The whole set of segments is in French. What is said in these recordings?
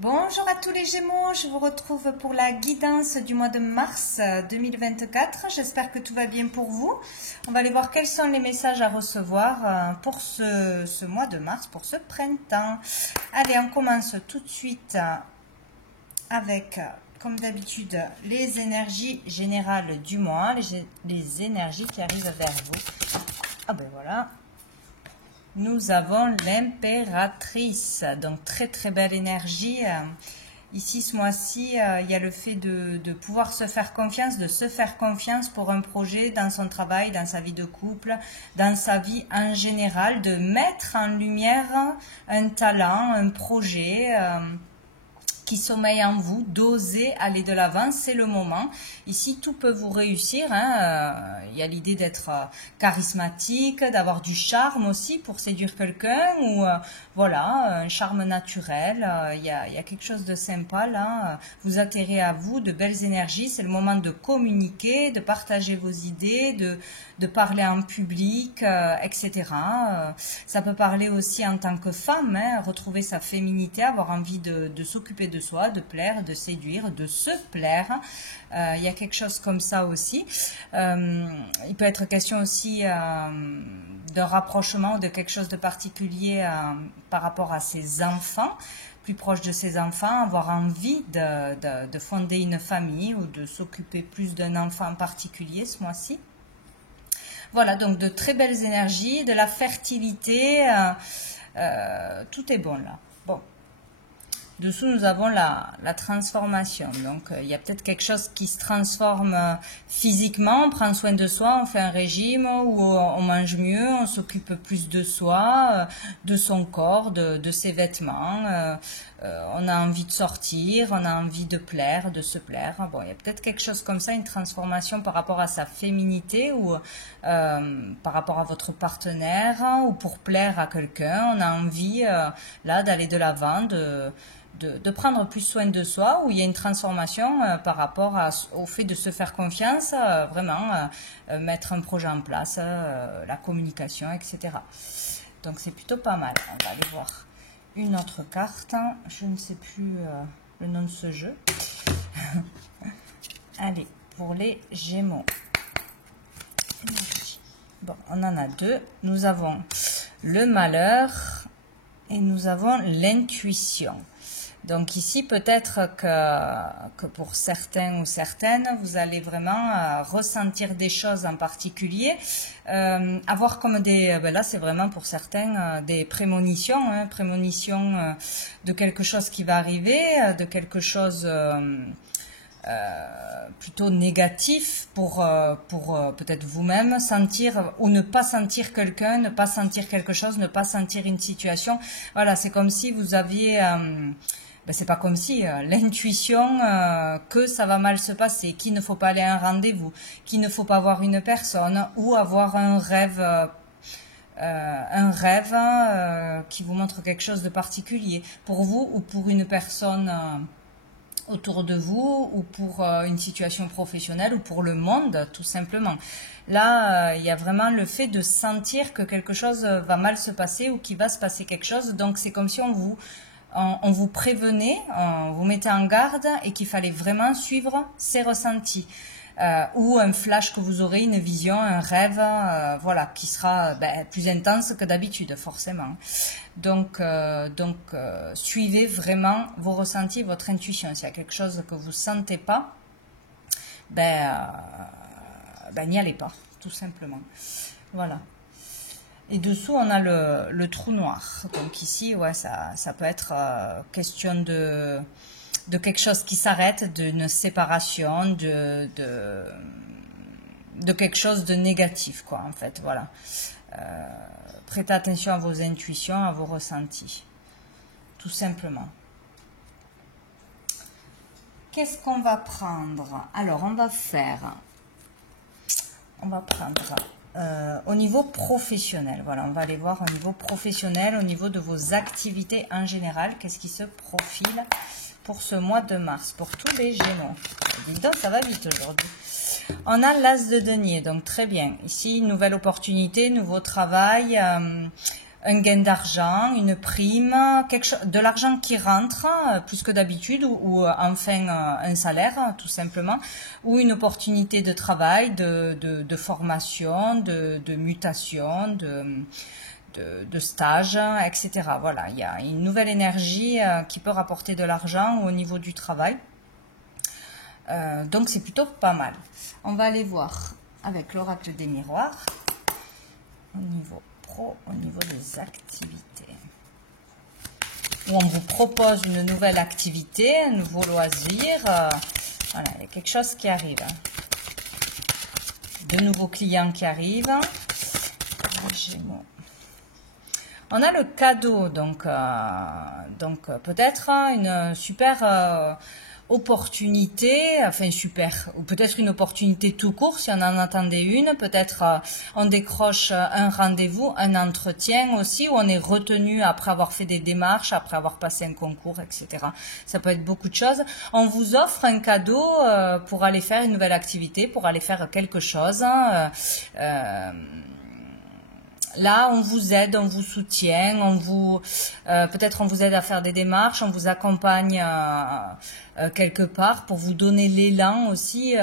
Bonjour à tous les Gémeaux, je vous retrouve pour la guidance du mois de mars 2024. J'espère que tout va bien pour vous. On va aller voir quels sont les messages à recevoir pour ce mois de mars, pour ce printemps. Allez, on commence tout de suite avec, comme d'habitude, les énergies générales du mois, les énergies qui arrivent vers vous. Ah ben voilà. Nous avons l'impératrice, donc très très belle énergie. Ici, ce mois-ci, il y a le fait de pouvoir se faire confiance, de se faire confiance pour un projet dans son travail, dans sa vie de couple, dans sa vie en général, de mettre en lumière un talent, un projet qui sommeille en vous, d'oser aller de l'avant, c'est le moment. Ici, tout peut vous réussir. Il y a l'idée d'être charismatique, d'avoir du charme aussi pour séduire quelqu'un, ou voilà, un charme naturel. Il y a quelque chose de sympa là. Vous atterrez à vous, de belles énergies. C'est le moment de communiquer, de partager vos idées, de parler en public, etc. Ça peut parler aussi en tant que femme, retrouver sa féminité, avoir envie de s'occuper de soi, de plaire, de séduire, de se plaire. Il y a quelque chose comme ça aussi. Il peut être question aussi d'un rapprochement, de quelque chose de particulier par rapport à ses enfants, plus proche de ses enfants, avoir envie de fonder une famille ou de s'occuper plus d'un enfant en particulier ce mois-ci. Voilà, donc de très belles énergies, de la fertilité, tout est bon là. Bon. Dessous, nous avons la transformation. Donc, il y a peut-être quelque chose qui se transforme physiquement. On prend soin de soi, on fait un régime, ou on mange mieux, on s'occupe plus de soi, de son corps, de ses vêtements. On a envie de sortir, on a envie de plaire, de se plaire. Bon, il y a peut-être quelque chose comme ça, une transformation par rapport à sa féminité ou par rapport à votre partenaire, ou pour plaire à quelqu'un. On a envie là d'aller de l'avant, de prendre plus soin de soi, où il y a une transformation par rapport au fait de se faire confiance, vraiment mettre un projet en place, la communication, etc. Donc c'est plutôt pas mal. On va aller voir une autre carte. Je ne sais plus le nom de ce jeu. Allez, pour les Gémeaux. Bon, on en a deux. Nous avons le malheur et nous avons l'intuition. Donc ici, peut-être que pour certains ou certaines, vous allez vraiment ressentir des choses en particulier, avoir comme des, ben là c'est vraiment pour certains des prémonitions, prémonitions de quelque chose qui va arriver, de quelque chose plutôt négatif pour peut-être vous-même, sentir ou ne pas sentir quelqu'un, ne pas sentir quelque chose, ne pas sentir une situation. Voilà, c'est comme si vous aviez... ben c'est pas comme si, l'intuition que ça va mal se passer, qu'il ne faut pas aller à un rendez-vous, qu'il ne faut pas voir une personne, ou avoir un rêve qui vous montre quelque chose de particulier pour vous ou pour une personne autour de vous, ou pour une situation professionnelle, ou pour le monde tout simplement. Là, il y a vraiment le fait de sentir que quelque chose va mal se passer, ou qu'il va se passer quelque chose. Donc c'est comme si on vous prévenait, on vous mettait en garde, et qu'il fallait vraiment suivre ses ressentis. Ou un flash que vous aurez, une vision, un rêve, voilà, qui sera plus intense que d'habitude, forcément. Donc, suivez vraiment vos ressentis, votre intuition. S'il y a quelque chose que vous ne sentez pas, n'y allez pas, tout simplement. Voilà. Et dessous, on a le trou noir. Donc ici, ouais, ça peut être question de quelque chose qui s'arrête, d'une séparation, de quelque chose de négatif, quoi, en fait, voilà. Prêtez attention à vos intuitions, à vos ressentis, tout simplement. Qu'est-ce qu'on va prendre? Alors, on va prendre au niveau professionnel. Voilà, on va aller voir au niveau professionnel, au niveau de vos activités en général, qu'est-ce qui se profile pour ce mois de mars, pour tous les Gémeaux. Dis donc, ça va vite aujourd'hui. On a l'As de denier, donc très bien. Ici, nouvelle opportunité, nouveau travail, un gain d'argent, une prime, de l'argent qui rentre plus que d'habitude, ou enfin un salaire tout simplement, ou une opportunité de travail, de formation, de mutation, de stage, etc. Voilà, il y a une nouvelle énergie qui peut rapporter de l'argent au niveau du travail. Donc c'est plutôt pas mal. On va aller voir avec l'oracle des miroirs au niveau pro, au niveau des activités. Où on vous propose une nouvelle activité, un nouveau loisir. Voilà, il y a quelque chose qui arrive. De nouveaux clients qui arrivent. On a le cadeau, donc peut-être une super opportunité, enfin super, ou peut-être une opportunité tout court si on en attendait une, peut-être on décroche un rendez-vous, un entretien aussi, où on est retenu après avoir fait des démarches, après avoir passé un concours, etc. Ça peut être beaucoup de choses. On vous offre un cadeau pour aller faire une nouvelle activité, pour aller faire quelque chose. Là, on vous aide, on vous soutient, peut-être on vous aide à faire des démarches, on vous accompagne quelque part pour vous donner l'élan aussi,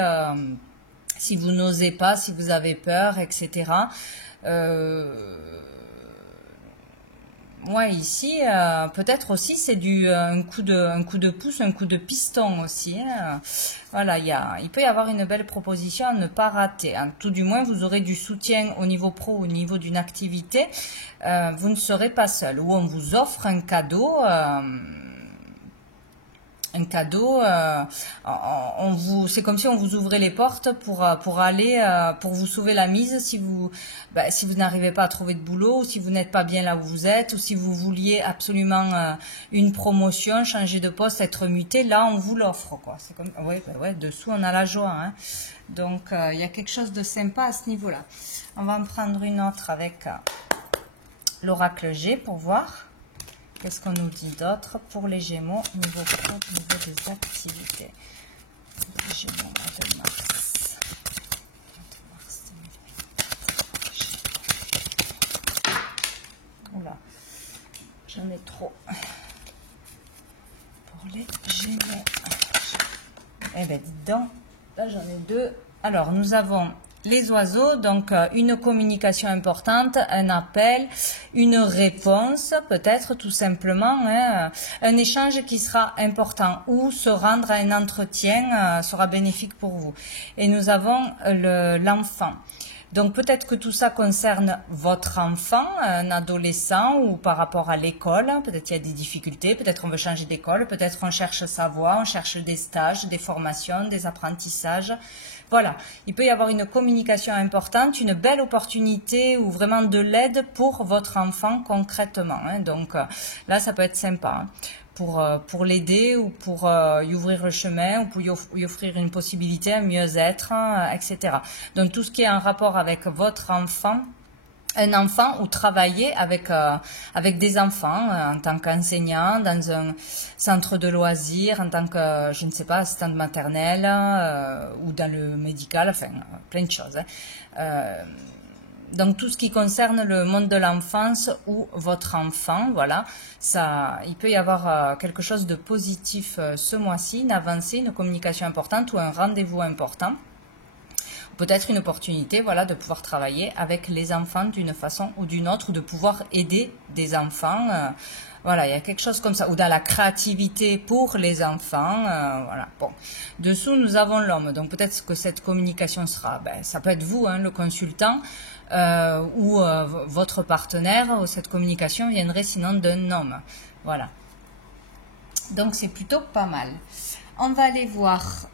si vous n'osez pas, si vous avez peur, etc. Ouais, ici, peut-être aussi c'est un coup de pouce, un coup de piston aussi. Voilà, il peut y avoir une belle proposition à ne pas rater. Hein. Tout du moins, vous aurez du soutien au niveau pro, au niveau d'une activité. Vous ne serez pas seul. Ou on vous offre un cadeau. C'est comme si on vous ouvrait les portes pour aller pour vous sauver la mise si vous n'arrivez pas à trouver de boulot, ou si vous n'êtes pas bien là où vous êtes, ou si vous vouliez absolument une promotion, changer de poste, être muté. Là, on vous l'offre, quoi. C'est comme dessous on a la joie, hein. Donc il y a quelque chose de sympa à ce niveau-là. On va en prendre une autre avec l'oracle G pour voir. Qu'est-ce qu'on nous dit d'autre pour les Gémeaux, niveau pro, niveau des activités. Les Gémeaux, mois de mars. Oula, j'en ai trop. Pour les Gémeaux. Eh bien, dites donc, là j'en ai deux. Alors, nous avons les oiseaux, donc une communication importante, un appel, une réponse, peut-être tout simplement, hein, un échange qui sera important, ou se rendre à un entretien sera bénéfique pour vous. Et nous avons l'enfant. Donc peut-être que tout ça concerne votre enfant, un adolescent, ou par rapport à l'école. Peut-être qu'il y a des difficultés, peut-être on veut changer d'école, peut-être on cherche sa voie, on cherche des stages, des formations, des apprentissages. Voilà, il peut y avoir une communication importante, une belle opportunité ou vraiment de l'aide pour votre enfant concrètement. Hein. Donc là, ça peut être sympa. Hein. Pour l'aider, ou pour y ouvrir le chemin, ou pour y offrir une possibilité, un mieux-être, etc. Donc tout ce qui est en rapport avec votre enfant, un enfant, ou travailler avec des enfants en tant qu'enseignant dans un centre de loisirs, en tant que, je ne sais pas, assistante maternelle ou dans le médical, enfin plein de choses. Hein. Donc tout ce qui concerne le monde de l'enfance ou votre enfant, voilà, il peut y avoir quelque chose de positif ce mois-ci, une avancée, une communication importante ou un rendez-vous important. Peut-être une opportunité, voilà, de pouvoir travailler avec les enfants d'une façon ou d'une autre, ou de pouvoir aider des enfants. Voilà, il y a quelque chose comme ça, ou dans la créativité pour les enfants. Voilà. Bon, dessous nous avons l'homme, donc peut-être que cette communication sera, ça peut être vous, hein, le consultant, ou votre partenaire, ou cette communication viendrait sinon d'un homme. Voilà. Donc c'est plutôt pas mal. On va aller voir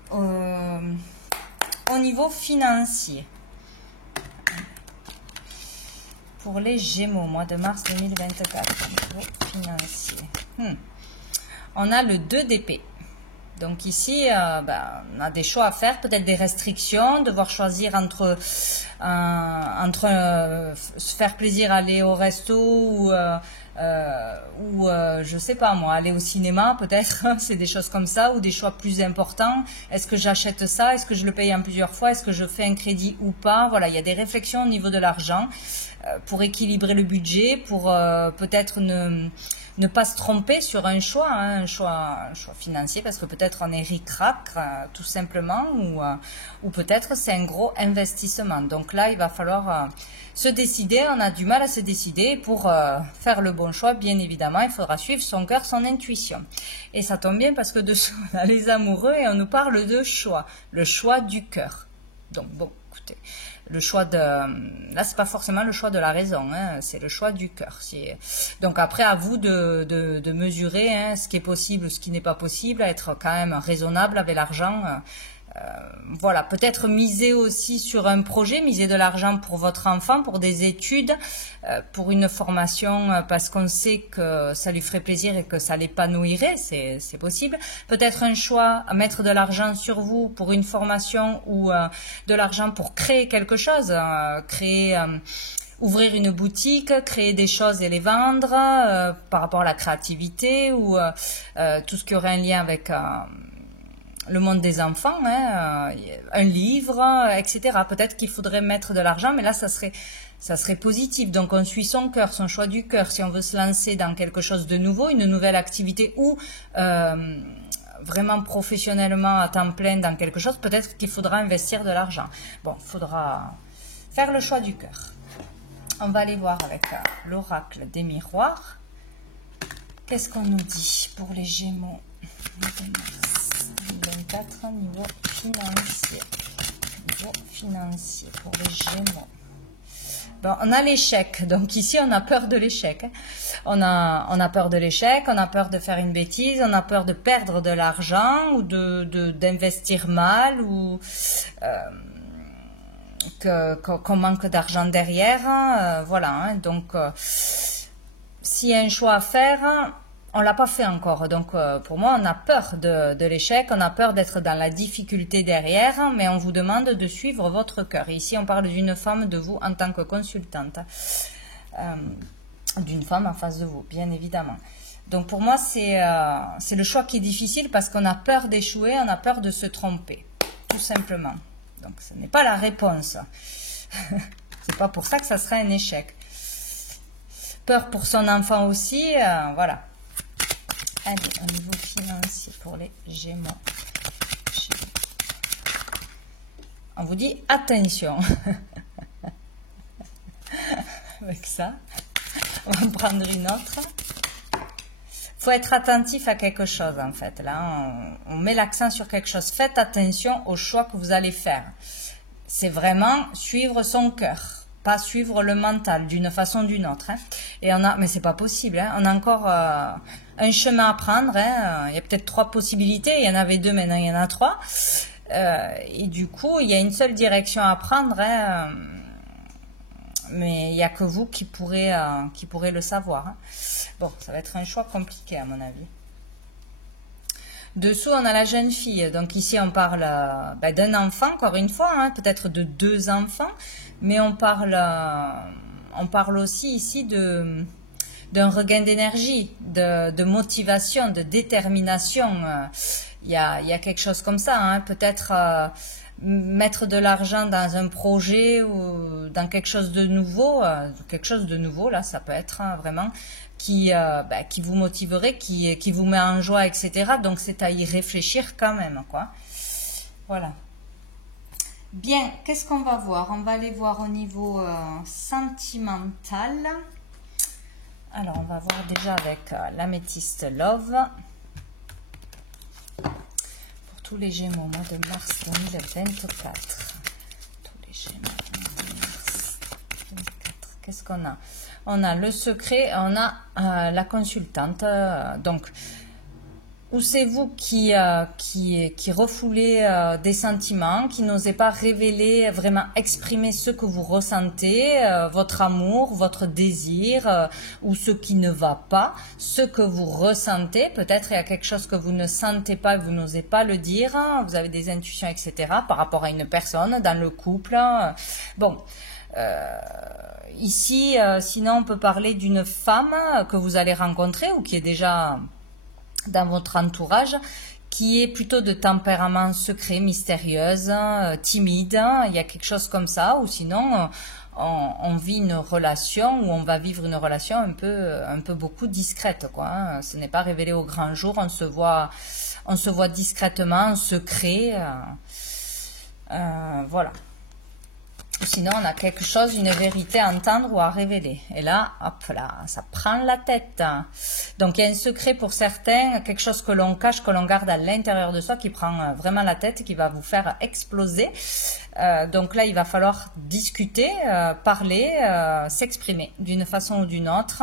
au niveau financier. Pour les Gémeaux, mois de mars 2024, niveau financier. On a le 2 d'épée. Donc ici, on a des choix à faire, peut-être des restrictions, devoir choisir entre se faire plaisir, aller au resto, ou je sais pas moi, aller au cinéma peut-être, c'est des choses comme ça, ou des choix plus importants. Est-ce que j'achète ça? Est-ce que je le paye en plusieurs fois? Est-ce que je fais un crédit ou pas? Voilà, il y a des réflexions au niveau de l'argent. pour équilibrer le budget, pour peut-être ne pas se tromper sur un choix, hein, un choix financier, parce que peut-être on est ric-rac, tout simplement, ou peut-être c'est un gros investissement. Donc là, il va falloir se décider. On a du mal à se décider. Pour faire le bon choix, bien évidemment, il faudra suivre son cœur, son intuition. Et ça tombe bien parce que dessous, on a les amoureux et on nous parle de choix, le choix du cœur. Donc bon, écoutez, le choix de... Là, c'est pas forcément le choix de la raison, hein, c'est le choix du cœur. Donc après, à vous de mesurer hein, ce qui est possible, ce qui n'est pas possible, à être quand même raisonnable avec l'argent. Voilà, peut-être miser aussi sur un projet, miser de l'argent pour votre enfant, pour des études, pour une formation, parce qu'on sait que ça lui ferait plaisir et que ça l'épanouirait, c'est possible. Peut-être un choix à mettre de l'argent sur vous pour une formation ou de l'argent pour créer quelque chose, ouvrir une boutique, créer des choses et les vendre, par rapport à la créativité ou tout ce qui aurait un lien avec... le monde des enfants, hein, un livre, etc. Peut-être qu'il faudrait mettre de l'argent, mais là, ça serait positif. Donc, on suit son cœur, son choix du cœur. Si on veut se lancer dans quelque chose de nouveau, une nouvelle activité ou vraiment professionnellement à temps plein dans quelque chose, peut-être qu'il faudra investir de l'argent. Bon, il faudra faire le choix du cœur. On va aller voir avec l'oracle des miroirs. Qu'est-ce qu'on nous dit pour les Gémeaux de mars 2024, niveau financier pour les Gémeaux. Bon, on a l'échec, donc ici on a peur de l'échec. On a peur de l'échec, on a peur de faire une bêtise, on a peur de perdre de l'argent ou d'investir mal ou qu'on manque d'argent derrière. Voilà, hein, donc s'il y a un choix à faire, on l'a pas fait encore, donc pour moi on a peur de l'échec, on a peur d'être dans la difficulté derrière, mais on vous demande de suivre votre cœur. Ici on parle d'une femme, de vous en tant que consultante, d'une femme en face de vous, bien évidemment. Donc pour moi c'est le choix qui est difficile parce qu'on a peur d'échouer, on a peur de se tromper, tout simplement. Donc ce n'est pas la réponse, c'est pas pour ça que ça sera un échec. Peur pour son enfant aussi, voilà. Allez, au niveau financier pour les Gémeaux. On vous dit attention. Avec ça, on va prendre une autre. Il faut être attentif à quelque chose en fait. Là, on met l'accent sur quelque chose. Faites attention au choix que vous allez faire. C'est vraiment suivre son cœur, pas suivre le mental d'une façon ou d'une autre. Hein. Et mais c'est pas possible. Hein. On a encore un chemin à prendre. Hein. Il y a peut-être 3 possibilités. Il y en avait 2, maintenant il y en a 3. Et du coup, il y a une seule direction à prendre. Hein. Mais il n'y a que vous qui pourrez le savoir. Hein. Bon, ça va être un choix compliqué à mon avis. Dessous, on a la jeune fille. Donc ici, on parle d'un enfant, encore une fois, hein, peut-être de 2 enfants. Mais on parle aussi ici d'un regain d'énergie, de motivation, de détermination. Il y a quelque chose comme ça. Hein, peut-être mettre de l'argent dans un projet ou dans quelque chose de nouveau. Là, ça peut être hein, vraiment... qui vous motiverait, qui vous met en joie, etc. Donc, c'est à y réfléchir quand même, quoi. Voilà. Bien, qu'est-ce qu'on va voir? On va aller voir au niveau sentimental. Alors, on va voir déjà avec l'améthyste Love. Pour tous les Gémeaux, mois de mars 2024. Tous les Gémeaux, mois de mars 2024. Qu'est-ce qu'on a? On a le secret, on a la consultante. Donc, ou c'est vous qui refoulez des sentiments, qui n'osez pas révéler, vraiment exprimer ce que vous ressentez, votre amour, votre désir, ou ce qui ne va pas, ce que vous ressentez. Peut-être il y a quelque chose que vous ne sentez pas, vous n'osez pas le dire, vous avez des intuitions, etc. par rapport à une personne, dans le couple. Bon, ici, sinon on peut parler d'une femme que vous allez rencontrer ou qui est déjà dans votre entourage, qui est plutôt de tempérament secret, mystérieuse, timide. Il y a quelque chose comme ça, ou sinon on vit une relation, ou on va vivre une relation un peu beaucoup discrète, quoi, hein. Ce n'est pas révélé au grand jour, on se voit discrètement, en secret, voilà. Sinon, on a quelque chose, une vérité à entendre ou à révéler. Et là, hop là, ça prend la tête. Donc, il y a un secret pour certains, quelque chose que l'on cache, que l'on garde à l'intérieur de soi, qui prend vraiment la tête, qui va vous faire exploser. Donc là, il va falloir discuter, parler, s'exprimer d'une façon ou d'une autre.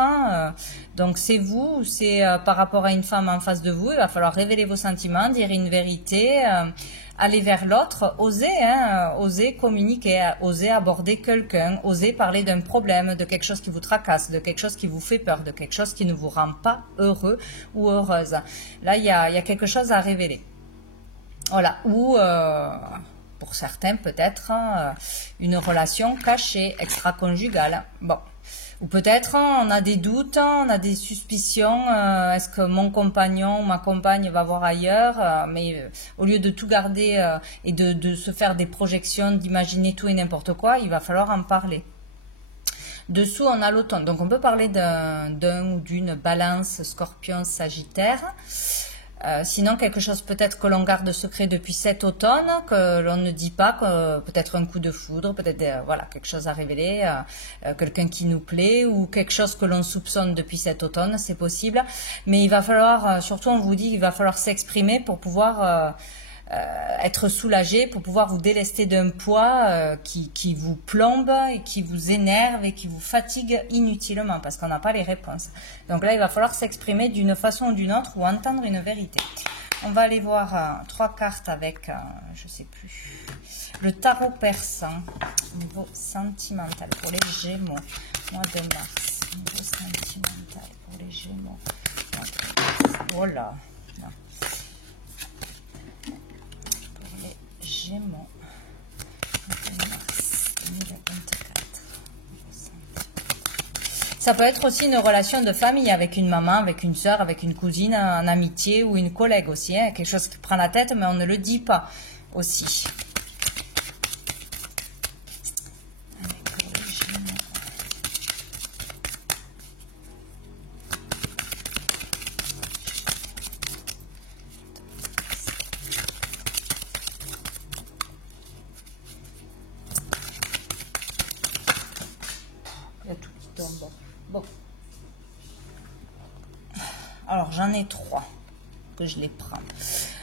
Donc, c'est vous, c'est par rapport à une femme en face de vous, il va falloir révéler vos sentiments, dire une vérité, aller vers l'autre, oser, oser communiquer, oser aborder quelqu'un, oser parler d'un problème, de quelque chose qui vous tracasse, de quelque chose qui vous fait peur, de quelque chose qui ne vous rend pas heureux ou heureuse. Là, il y a quelque chose à révéler. Voilà, ou pour certains peut-être une relation cachée, extra-conjugale. Bon. Ou peut-être on a des doutes, on a des suspicions, est-ce que mon compagnon ou ma compagne va voir ailleurs, mais au lieu de tout garder et de se faire des projections, d'imaginer tout et n'importe quoi, il va falloir en parler. Dessous, on a l'automne, donc on peut parler d'un ou d'une balance, scorpion, sagittaire. Sinon, quelque chose peut-être que l'on garde secret depuis cet automne, que l'on ne dit pas, peut-être un coup de foudre, peut-être voilà, quelque chose à révéler, quelqu'un qui nous plaît, ou quelque chose que l'on soupçonne depuis cet automne, c'est possible. Mais il va falloir, surtout on vous dit, il va falloir s'exprimer pour pouvoir être soulagé, pour pouvoir vous délester d'un poids qui vous plombe et qui vous énerve et qui vous fatigue inutilement parce qu'on n'a pas les réponses. Donc là, il va falloir s'exprimer d'une façon ou d'une autre ou entendre une vérité. On va aller voir 3 cartes avec, je sais plus, le tarot persan, niveau sentimental pour les Gémeaux, mois de mars, niveau sentimental pour les Gémeaux. Oh là, non. Gémeaux, mars 2024. Ça peut être aussi une relation de famille avec une maman, avec une soeur, avec une cousine, en amitié ou une collègue aussi. Hein, quelque chose qui prend la tête, mais on ne le dit pas aussi. Bon. Alors, j'en ai 3 que je les prends.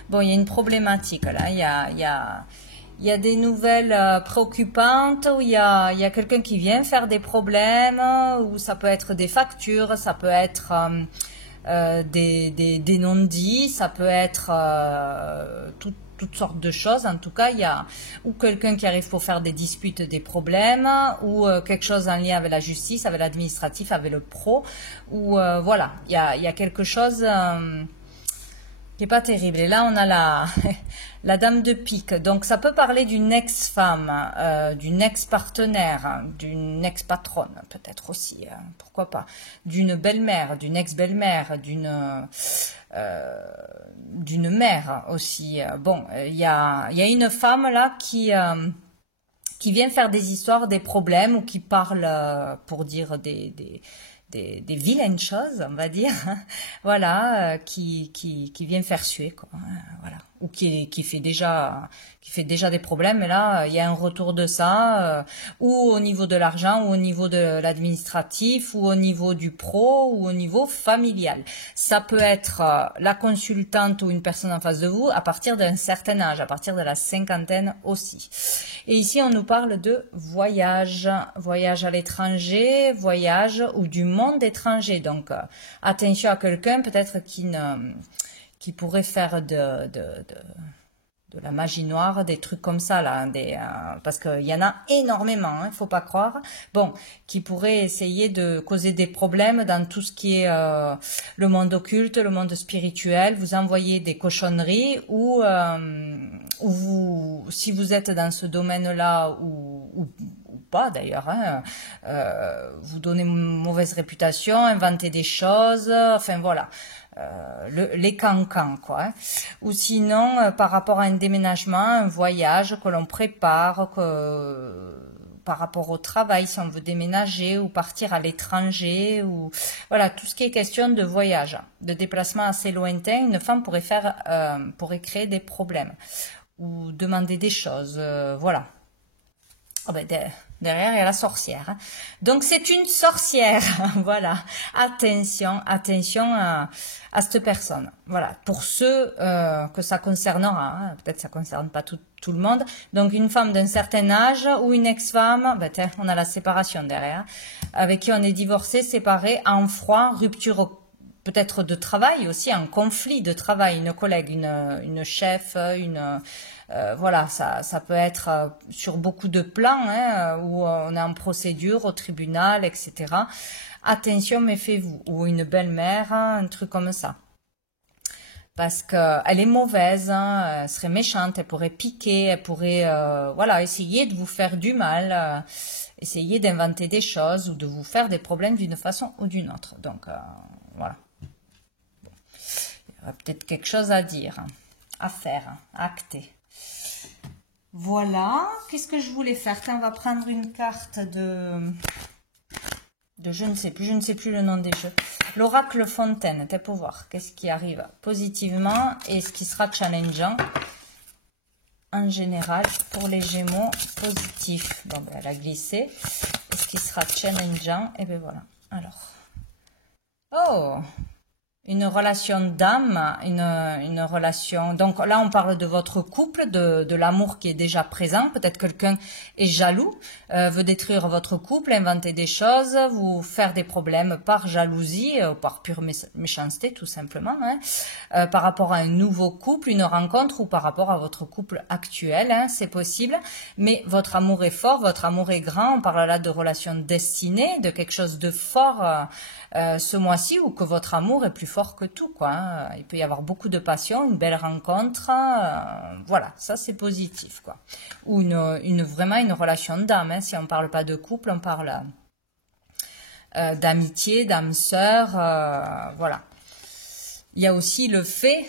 Bon, il y a une problématique là. Il y a des nouvelles préoccupantes où il y a quelqu'un qui vient faire des problèmes, ou ça peut être des factures, ça peut être des non-dits, ça peut être toutes sortes de choses. En tout cas, il y a ou quelqu'un qui arrive pour faire des disputes, des problèmes, ou quelque chose en lien avec la justice, avec l'administratif, avec le pro, ou voilà, il y a quelque chose qui n'est pas terrible. Et là, on a la dame de pique. Donc, ça peut parler d'une ex-femme, d'une ex-partenaire, d'une ex-patronne, peut-être aussi, pourquoi pas, d'une belle-mère, d'une ex-belle-mère, d'une mère aussi. Bon, il y a une femme là qui vient faire des histoires, des problèmes, ou qui parle pour dire des vilaines choses, on va dire, voilà, qui vient faire suer, quoi, voilà, ou qui fait déjà des problèmes, et là, il y a un retour de ça, ou au niveau de l'argent, ou au niveau de l'administratif, ou au niveau du pro, ou au niveau familial. Ça peut être la consultante ou une personne en face de vous à partir d'un certain âge, à partir de la cinquantaine aussi. Et ici, on nous parle de voyage à l'étranger, voyage ou du monde étranger. Donc, attention à quelqu'un peut-être qui pourrait faire de la magie noire, des trucs comme ça là, parce qu'il y en a énormément, il ne faut pas croire. Bon, qui pourrait essayer de causer des problèmes dans tout ce qui est le monde occulte, le monde spirituel, vous envoyer des cochonneries, ou si vous êtes dans ce domaine-là, ou pas d'ailleurs, hein, vous donnez une mauvaise réputation, inventez des choses, enfin voilà. Les cancans, quoi, hein. Ou sinon par rapport à un déménagement, un voyage que l'on prépare, par rapport au travail, si on veut déménager ou partir à l'étranger, ou voilà, tout ce qui est question de voyage, de déplacement assez lointain, une femme pourrait créer des problèmes ou demander des choses, voilà. Oh ben, derrière, il y a la sorcière. Hein. Donc, c'est une sorcière. Voilà. Attention, attention à cette personne. Voilà. Pour ceux que ça concernera. Hein. Peut-être que ça ne concerne pas tout le monde. Donc, une femme d'un certain âge ou une ex-femme, ben, on a la séparation derrière. Avec qui on est divorcé, séparé, en froid, rupture peut-être de travail aussi, un conflit de travail, une collègue, une chef, voilà, ça peut être sur beaucoup de plans, hein, où on est en procédure au tribunal, etc. Attention, méfiez-vous. Ou une belle-mère, hein, un truc comme ça. Parce qu'elle est mauvaise, hein, elle serait méchante, elle pourrait piquer, elle pourrait voilà, essayer de vous faire du mal, essayer d'inventer des choses ou de vous faire des problèmes d'une façon ou d'une autre. Donc, voilà. Il y aura peut-être quelque chose à dire, à faire, à acter. Voilà, qu'est-ce que je voulais faire? On va prendre une carte de je ne sais plus le nom des jeux. L'oracle Fontaine, pour voir qu'est-ce qui arrive positivement et ce qui sera challengeant en général pour les Gémeaux positifs. Bon, ben, elle a glissé. Et ce qui sera challengeant, et bien voilà. Alors, oh! Une relation d'âme, une relation... Donc là, on parle de votre couple, de l'amour qui est déjà présent. Peut-être quelqu'un est jaloux, veut détruire votre couple, inventer des choses, vous faire des problèmes par jalousie, par pure méchanceté, tout simplement. Hein. Par rapport à un nouveau couple, une rencontre, ou par rapport à votre couple actuel, hein, c'est possible. Mais votre amour est fort, votre amour est grand. On parle là de relation destinée, de quelque chose de fort ce mois-ci, ou que votre amour est plus fort que tout, quoi. Hein. Il peut y avoir beaucoup de passion, une belle rencontre, voilà, ça c'est positif, quoi. Ou vraiment une relation d'âme, hein. Si on ne parle pas de couple, on parle d'amitié, d'âme sœur, voilà. Il y a aussi le fait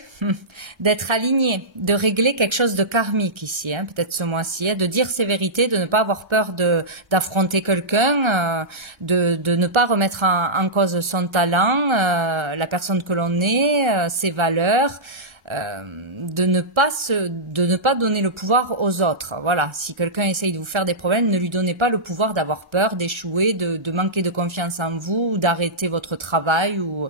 d'être aligné, de régler quelque chose de karmique ici, hein, peut-être ce mois-ci, hein, de dire ses vérités, de ne pas avoir peur d'affronter quelqu'un, de ne pas remettre en cause son talent, la personne que l'on est, ses valeurs, de ne pas donner le pouvoir aux autres. Voilà, si quelqu'un essaye de vous faire des problèmes, ne lui donnez pas le pouvoir d'avoir peur, d'échouer, de manquer de confiance en vous, ou d'arrêter votre travail, ou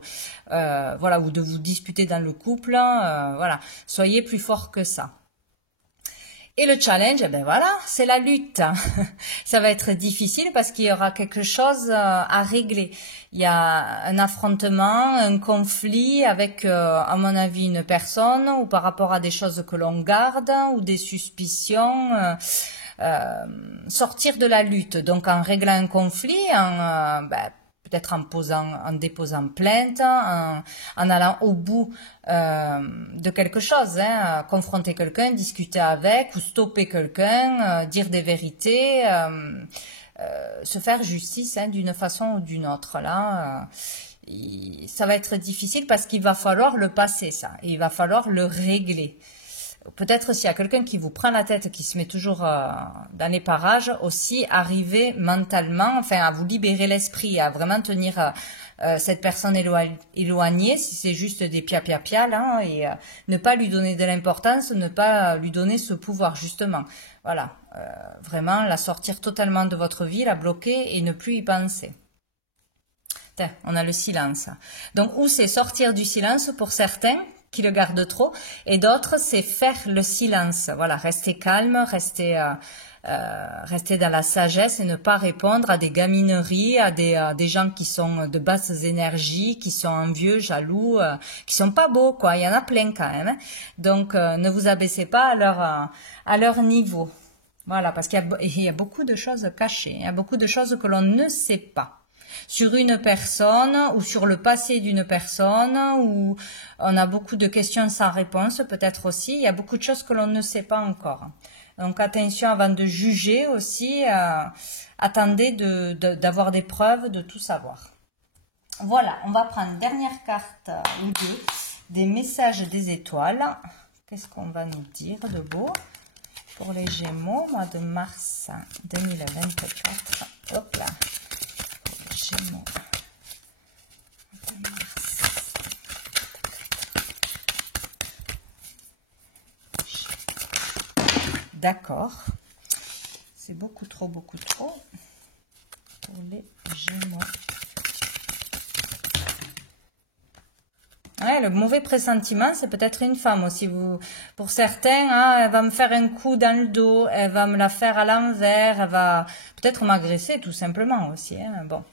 voilà, ou de vous disputer dans le couple. Voilà, soyez plus fort que ça. Et le challenge, ben voilà, c'est la lutte. Ça va être difficile parce qu'il y aura quelque chose à régler. Il y a un affrontement, un conflit avec, à mon avis, une personne, ou par rapport à des choses que l'on garde, ou des suspicions. Sortir de la lutte, donc en réglant un conflit, peut-être en déposant plainte, en allant au bout de quelque chose, hein, confronter quelqu'un, discuter avec, ou stopper quelqu'un, dire des vérités, se faire justice, hein, d'une façon ou d'une autre. Là, ça va être difficile parce qu'il va falloir le passer, ça, et il va falloir le régler. Peut-être s'il y a quelqu'un qui vous prend la tête, qui se met toujours dans les parages, aussi arriver mentalement, enfin à vous libérer l'esprit, à vraiment tenir cette personne éloignée, si c'est juste des pia là, et ne pas lui donner de l'importance, ne pas lui donner ce pouvoir, justement. Voilà, vraiment la sortir totalement de votre vie, la bloquer et ne plus y penser. Tiens, on a le silence. Donc, ou c'est sortir du silence pour certains, qui le gardent trop, et d'autres, c'est faire le silence. Voilà, rester calme, rester dans la sagesse et ne pas répondre à des gamineries, à des gens qui sont de basses énergies, qui sont envieux, jaloux, qui sont pas beaux, quoi. Il y en a plein quand même. Hein. Donc, ne vous abaissez pas à leur niveau. Voilà, parce qu'il y a beaucoup de choses cachées. Il y a beaucoup de choses que l'on ne sait pas. Sur une personne ou sur le passé d'une personne, où on a beaucoup de questions sans réponse, peut-être aussi. Il y a beaucoup de choses que l'on ne sait pas encore. Donc attention avant de juger aussi, attendez d'avoir des preuves, de tout savoir. Voilà, on va prendre une dernière carte ou deux, des messages des étoiles. Qu'est-ce qu'on va nous dire de beau? pour les Gémeaux, mois de mars 2024. Hop là, pour les Gémeaux. D'accord. C'est beaucoup trop pour les Gémeaux. Ouais, le mauvais pressentiment, c'est peut-être une femme aussi. Pour certains, hein, elle va me faire un coup dans le dos, elle va me la faire à l'envers, elle va peut-être m'agresser tout simplement aussi. Hein, bon.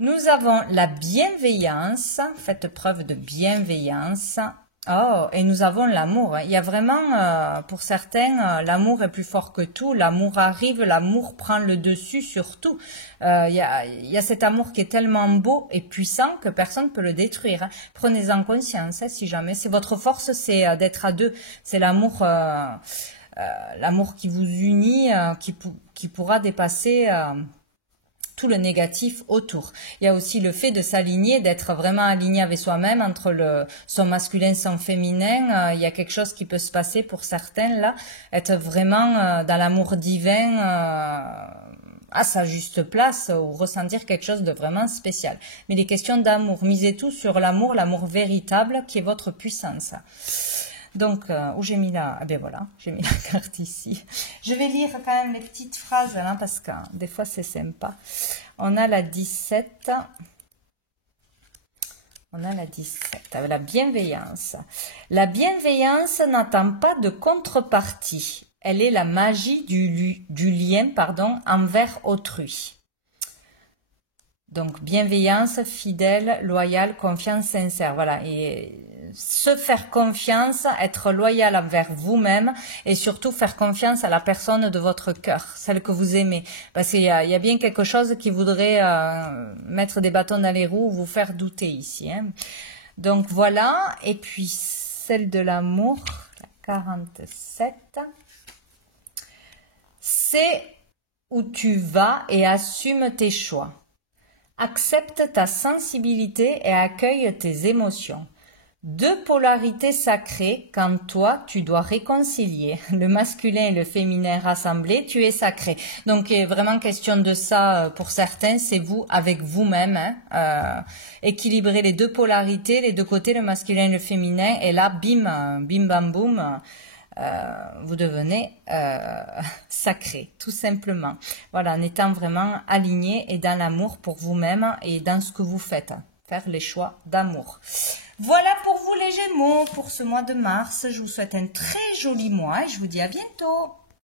Nous avons la bienveillance, faites preuve de bienveillance. Oh, et nous avons l'amour. Il y a vraiment, pour certains, l'amour est plus fort que tout. L'amour arrive, l'amour prend le dessus sur tout. Il y a cet amour qui est tellement beau et puissant que personne ne peut le détruire. Hein. Prenez-en conscience, hein, si jamais. C'est votre force, c'est d'être à deux. C'est l'amour l'amour qui vous unit, qui pourra dépasser tout le négatif autour. Il y a aussi le fait de s'aligner, d'être vraiment aligné avec soi-même entre son masculin, son féminin. Il y a quelque chose qui peut se passer pour certains là, être vraiment dans l'amour divin à sa juste place ou ressentir quelque chose de vraiment spécial. Mais les questions d'amour, misez tout sur l'amour véritable qui est votre puissance. Donc, où j'ai mis la... Ah ben voilà, j'ai mis la carte ici. Je vais lire quand même les petites phrases, là, parce que des fois, c'est sympa. On a la 17. On a la 17, avec la bienveillance. La bienveillance n'attend pas de contrepartie. Elle est la magie du lien, envers autrui. Donc, bienveillance, fidèle, loyale, confiance sincère. Voilà, et se faire confiance, être loyal envers vous-même et surtout faire confiance à la personne de votre cœur, celle que vous aimez. Parce qu'il y a bien quelque chose qui voudrait mettre des bâtons dans les roues ou vous faire douter ici. Hein. Donc voilà, et puis celle de l'amour, la 47. C'est où tu vas et assume tes choix. Accepte ta sensibilité et accueille tes émotions. Deux polarités sacrées qu'en toi tu dois réconcilier. Le masculin et le féminin rassemblés, tu es sacré. Donc il est vraiment question de ça pour certains, c'est vous avec vous-même. Hein, équilibrer les deux polarités, les deux côtés, le masculin et le féminin. Et là, bim, bim bam boum. Vous devenez sacré, tout simplement. Voilà, en étant vraiment aligné et dans l'amour pour vous-même et dans ce que vous faites. Faire les choix d'amour. Voilà pour vous les Gémeaux, pour ce mois de mars. Je vous souhaite un très joli mois et je vous dis à bientôt.